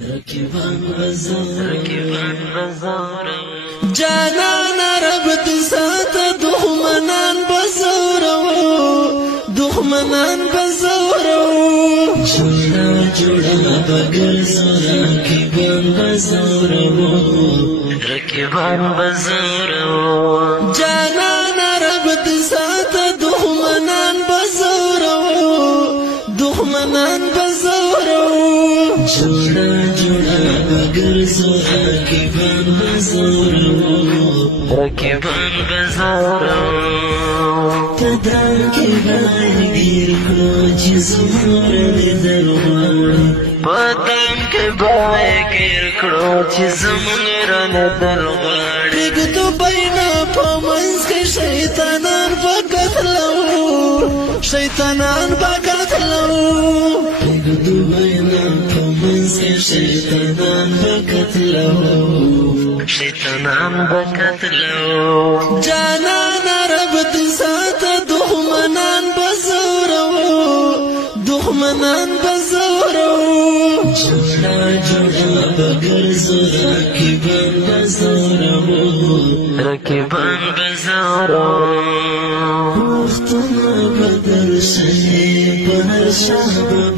رکیبان بزارو جانان رب دې ساته دښمنان بزارو جوړه بګرځو رکیبان بزارو جانان رب دې ساته دښمنان بزارو جوړه بګرځو رکیبان بزارو پدان کې باندې ګیر کړو چې زموږ لیدل غواړي پدان کې باندې ګیر کړو چې زموږ لیدل غواړي پرېږدو بینا په منځ کې شیطانان به قتلو پرېږدو بینا په منځ کې شیطانان به قتلو جانان رب دې ساته دښمنان بزارو جوړه بګرځو رکیبان بزارو وختونه بدل شي په هر شهر